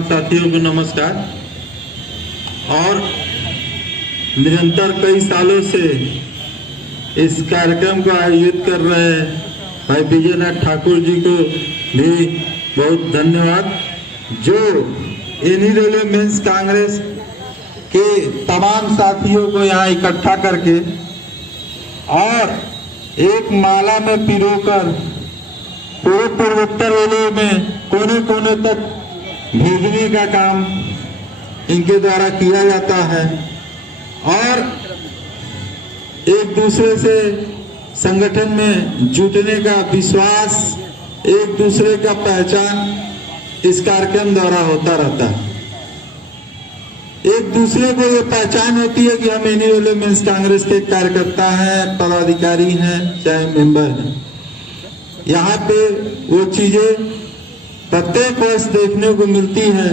तमाम साथियों को नमस्कार। और निरंतर कई सालों से इस कार्यक्रम को आयोजित कर रहे भाई विजयनाथ ठाकुर जी को भी बहुत धन्यवाद, जो एनी रेलवे मेंस कांग्रेस के तमाम साथियों को यहाँ इकट्ठा करके और एक माला में पिरोकर पूरे पूर्वोत्तर रेलवे में कोने कोने तक भेजने का काम इनके द्वारा किया जाता है और एक दूसरे से संगठन में जुटने का विश्वास, एक दूसरे का पहचान इस कार्यक्रम द्वारा होता रहता है। एक दूसरे को ये पहचान होती है कि हम एनी रेलवे मेंस कांग्रेस के कार्यकर्ता हैं, पदाधिकारी हैं, चाहे मेंबर हैं। यहाँ पे वो चीजें प्रत्येक वर्ष देखने को मिलती हैं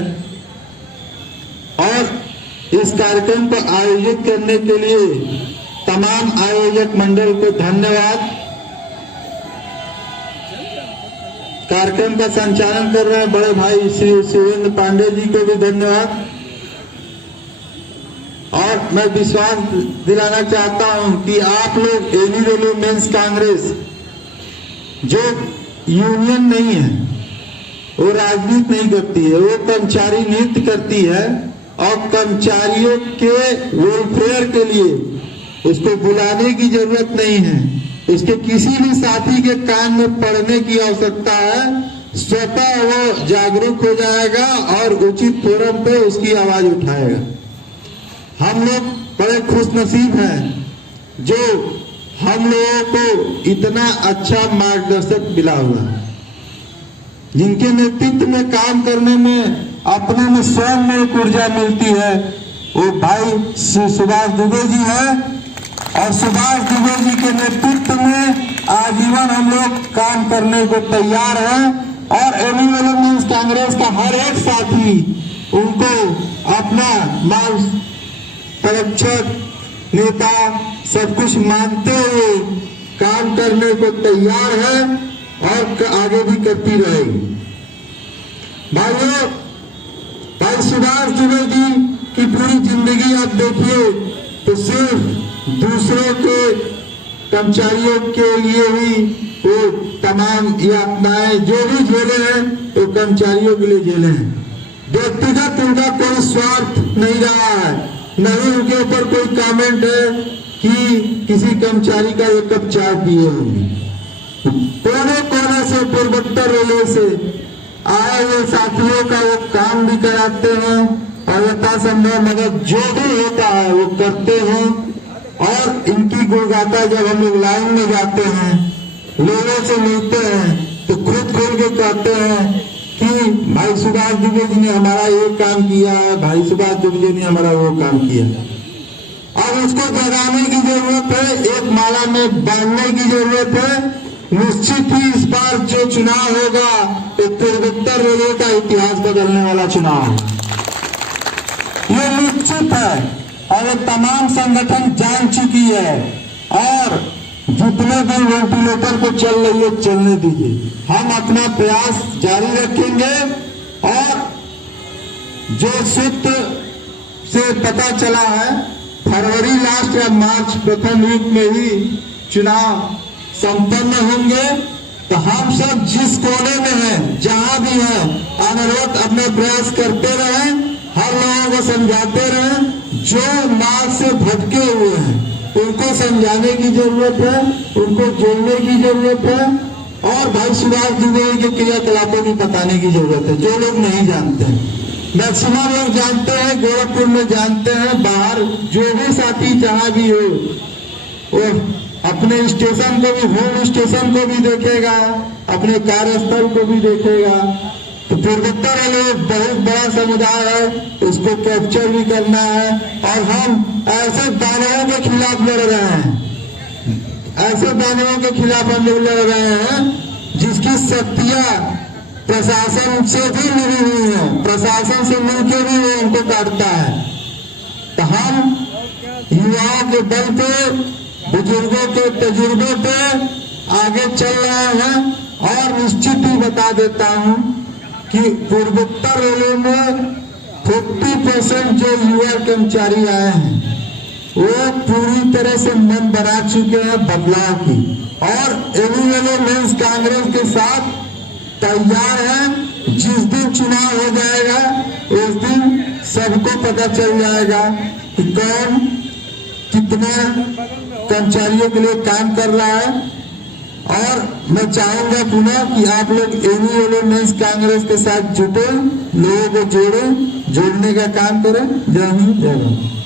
और इस कार्यक्रम को आयोजित करने के लिए तमाम आयोजक मंडल को धन्यवाद। कार्यक्रम का संचालन कर रहे हैं बड़े भाई श्री शिवेंद्र पांडे जी को भी धन्यवाद। और मैं विश्वास दिलाना चाहता हूं कि आप लोग एनी रेलवे मेंस कांग्रेस जो यूनियन नहीं है, वो राजनीति नहीं करती है, वो कर्मचारी नीति करती है और कर्मचारियों के वेलफेयर के लिए उसको बुलाने की जरूरत नहीं है, उसके किसी भी साथी के कान में पड़ने की आवश्यकता है। स्वतः वो जागरूक हो जाएगा और उचित फोरम पे उसकी आवाज उठाएगा। हम लोग बड़े खुशनसीब हैं जो हम लोगों को इतना अच्छा मार्गदर्शक मिला हुआ है, जिनके नेतृत्व में काम करने में अपने में स्वयं में एक ऊर्जा मिलती है। वो भाई सुभाष दुबे जी है और सुभाष दुबे जी के नेतृत्व में आजीवन हम लोग काम करने को तैयार हैं। और एनी रेलवे मेंस कांग्रेस का हर एक साथी उनको अपना मार्ग संरक्षक नेता सब कुछ मानते हुए काम करने को तैयार है और आगे भी करती रहेगी। भाइयों, भाई सुभाष दुबे जी की पूरी जिंदगी आप देखिए तो सिर्फ दूसरों के कर्मचारियों के लिए ही वो तमाम यातनाएं जो भी झेले हैं तो कर्मचारियों के लिए झेले हैं। व्यक्तिगत उनका कोई स्वार्थ नहीं रहा है, नहीं उनके ऊपर कोई कमेंट है कि किसी कर्मचारी का एक कप चाय पिए होंगे। कोने कोने से पूर्वोत्तर रेलवे से आए हुए साथियों का वो काम भी कराते हैं और यथासंभव मदद जो भी होता है वो करते हैं। और इनकी गुणगाथा जब हम लोग लाइन में जाते हैं, लोगों से मिलते हैं तो खुद खोल के कहते हैं कि भाई सुभाष दुबे जी ने हमारा ये काम किया है, भाई सुभाष दुबे जी ने हमारा वो काम किया। अब उसको जगाने की जरूरत है, एक माला में बांधने की जरूरत है। निश्चित ही इस बार जो चुनाव होगा तो पूर्वोत्तर रेलवे का इतिहास बदलने वाला चुनाव ये निश्चित है और तमाम संगठन जान चुकी है। और जितने भी वेंटिलेटर को चल रही है चलने दीजिए, हम अपना प्रयास जारी रखेंगे। और जो सूत्र से पता चला है फरवरी लास्ट या मार्च प्रथम वीक में ही चुनाव संपन्न होंगे, तो हम सब जिस कोने में हैं, जहां भी हैं, अनुरोध अपने प्रयास करते रहें, हर लोगों को समझाते रहें। जो मार्ग से भटके हुए हैं उनको समझाने की जरूरत है, उनको जोड़ने की जरूरत है और भाई सुभाष दुबे के क्रियाकलापों की बताने की जरूरत है। जो लोग नहीं जानते हैं, मैक्सिमम लोग जानते हैं, गोरखपुर में जानते हैं, बाहर जो भी साथी जहां भी हो वो अपने स्टेशन को भी, होम स्टेशन को भी देखेगा, अपने कार्यस्थल को भी देखेगा। तो पूर्वोत्तर रेलवे बहुत बड़ा समुदाय है, उसको कैप्चर भी करना है। और हम ऐसे दानवों के खिलाफ लड़ रहे हैं, ऐसे दानवों के खिलाफ हम लोग लड़ रहे हैं जिसकी शक्तियां प्रशासन से भी मिली हुई है, प्रशासन से मिलकर भी वो उनको काटता है। तो हम युवाओं के बल पे, बुजुर्गों के तजुर्बे पे आगे चल रहे हैं। और निश्चित ही बता देता हूं कि पूर्वोत्तर रेलवे में 40% जो युवा कर्मचारी आए हैं वो पूरी तरह से मन बना चुके हैं बदलाव की, और एनुअल मेंस कांग्रेस के साथ तैयार है। जिस दिन चुनाव हो जाएगा उस दिन सबको पता चल जाएगा कि कौन कितने कर्मचारियों के लिए काम कर रहा है। और मैं चाहूंगा पुनः कि आप लोग एनुअल मेंस कांग्रेस के साथ जुटे, लोगों को जोड़ने का काम करें। जय हिंद, जय भारत।